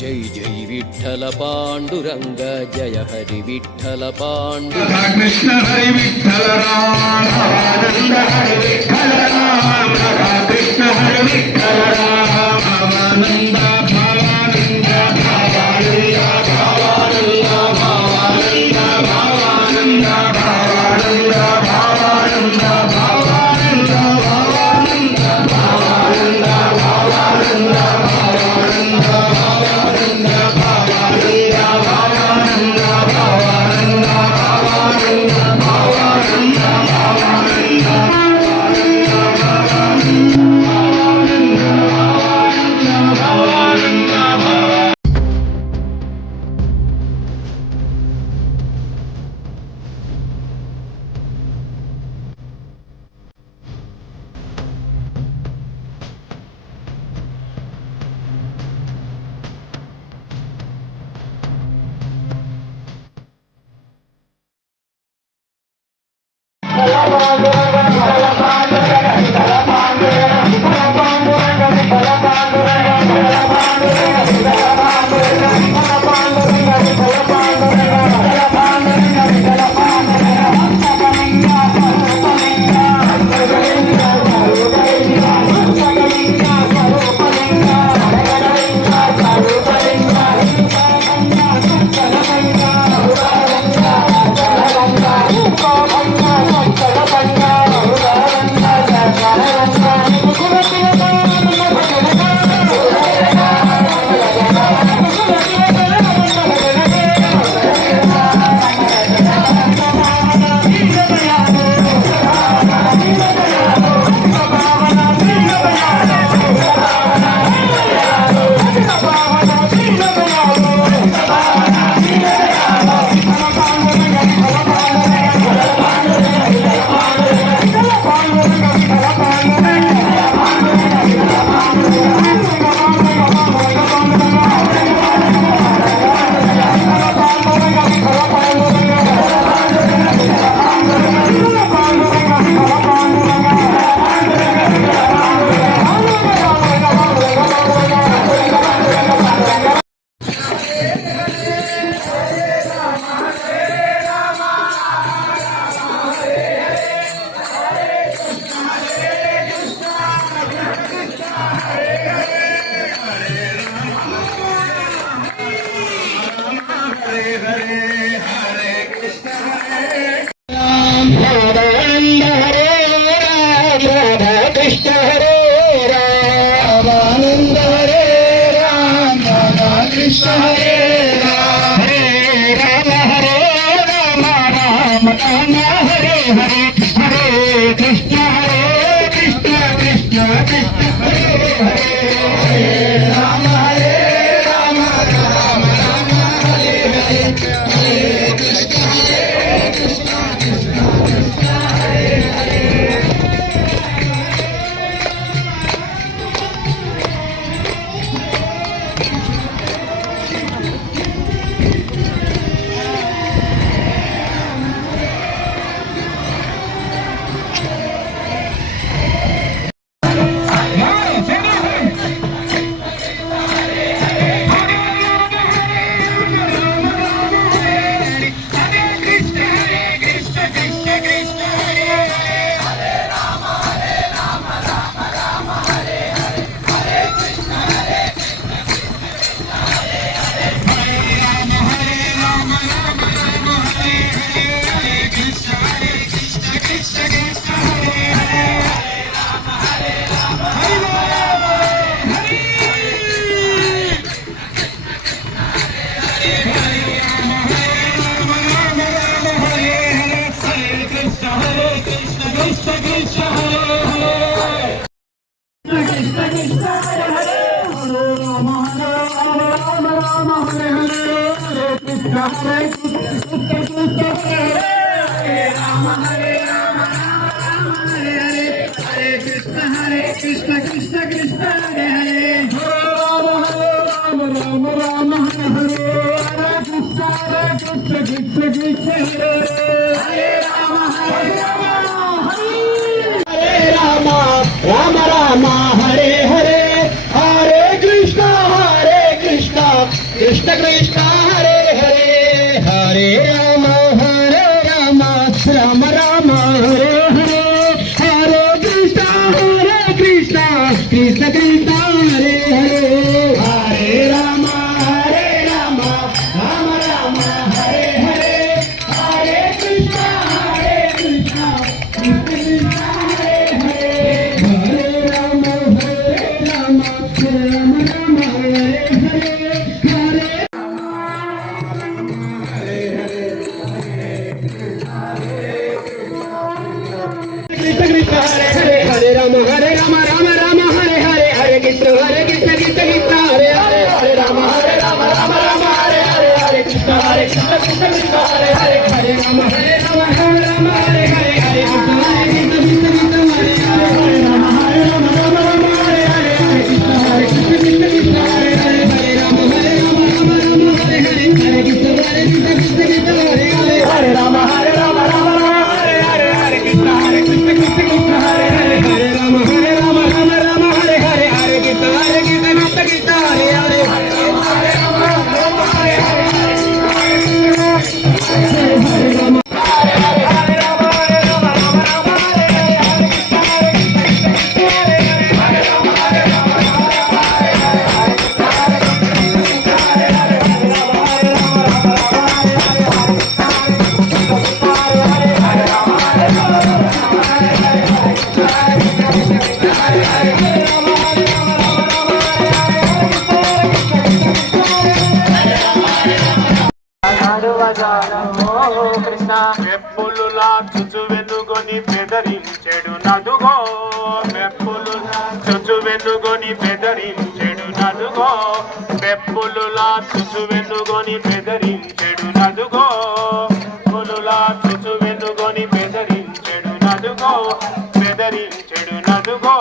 जय जय विठ्ठल पांडुरंग जय Hari Vitthal Pandurang Krishna Hari Vitthal Ram Hari Vitthal Ram Krishna Hari Vitthal Ram Bhavanand Bhavanand Bhavanand Bhavanand Bhavanand Bhavanand Bhavanand Bhavanand Bhavanand Bhavanand Bhavanand Rama Rama Hare Hare Hare Krishna Krishna Krishna Hare Hare Hare Rama Rama Rama Hare Hare Hare Krishna Krishna Krishna Krishna Hare Hare Hare Rama Rama Rama Hare Hare Hare Krishna Krishna Krishna Krishna Hare Hare Hare Rama Rama Rama Hare Hare Hare Krishna Krishna Hare Hare Hare Ram Ram Ram Hare Hare Hare Krishna Krishna Krishna Hare Hare Hare Ram Ram Hare Hare Hare Krishna Krishna Krishna Hare Hare Hare Ram Ram Hare Hare Hare Krishna Krishna Krishna Hare Hare Hare Ram Ram Hare Hare Hare Krishna Krishna Krishna Hare Hare Hare Ram Hare Hare Hare Krishna Krishna Krishna Hare Hare Hare Ram Hare Hare Hare Krishna Krishna Krishna Hare Hare Hare Ram Ram Hare Hare Hare Krishna Krishna Krishna Hare Hare Hare Ram Hare Hare మెప్పులులా చుచు వెనుగొని బెదరించెడు నదుగో మెప్పులులా చుచు వెనుగొని బెదరించెడు నదుగో మెప్పులులా చుచు వెనుగొని బెదరించెడు నదుగో పులులా చుచు వెనుగొని బెదరించెడు నదుగో బెదరించెడు నదుగో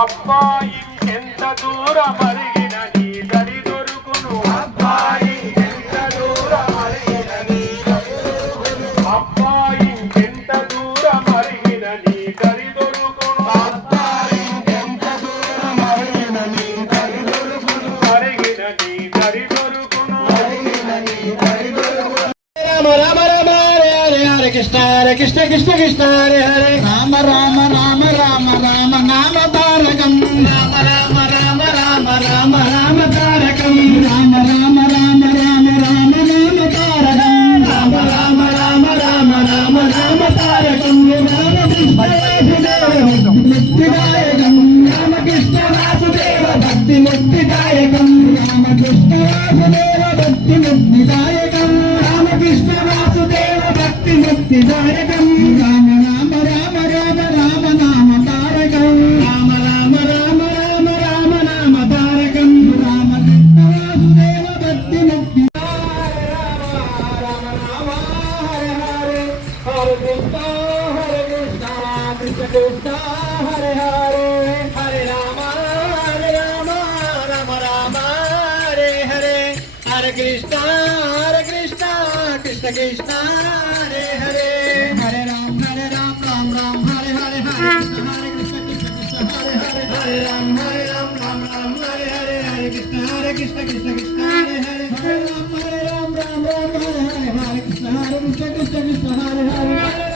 అబ్బాయి ఎంత దూరం అరిగిన నీ దరి దొరుకును అబ్బాయి ఎంత దూరం అరిగిన నీ దరి దొరుకును అబ్బాయి ఎంత దూరం అరిగిన నీ దరి దొరుకును అబ్బాయి ఎంత దూరం అరిగిన నీ దరి దొరుకును అరిగిన నీ దరి దొరుకును అరిగిన నీ దరి దొరుకును రామ రామ రామ హరే హరే హరే కృష్ణ కృష్ణ కృష్ణ హరే హరే రామ రామ రామ రామ రామ నామ తారకం రామ రామ రామ రామ రామ రామ తారకం రామ రామ రామ రామ రామ నామ తారకం రామ రామ రామ రామ రామ రామ తారకం రామ కృష్ణ ముక్తిదాయకం రామ కృష్ణ వాసుదేవ భక్తి ముక్తిదాయకం రామ కృష్ణ వాసుదేవ భక్తి ముక్తిదాయకం రామ కృష్ణ వాసుదేవ భక్తి ముక్తిదాయకం రామ రామ రామ రామ రామ నామ తారకం రామ రామ రామ రామ రామ నామ తారకం రామ కృష్ణ వాసుదేవ భక్తి ముక్తి హరే రామ రామ రామ హరే హరే హరే కృష్ణ కృష్ణ కృష్ణ హరే హరే హరే రామ రామ రామ హరే హరే హరే కృష్ణ కృష్ణ కృష్ణ హరే హరే హరే రామ రామ రామ హరే హరే హరే కృష్ణ కృష్ణ కృష్ణ హరే హరే హరే రామ రామ హరే హరే హరే కృష్ణ కృష్ణ కృష్ణ హరే హరే హరే రామ రామ రామ హరే హరే హరే కృష్ణ కృష్ణ కృష్ణ హరే హరే